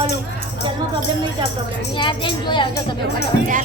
ઓલું જન્મ પ્રોબ્લેમ નહીં ચાલતો. અહીંયા જઈને જોઈ આવજો તમે. બધા.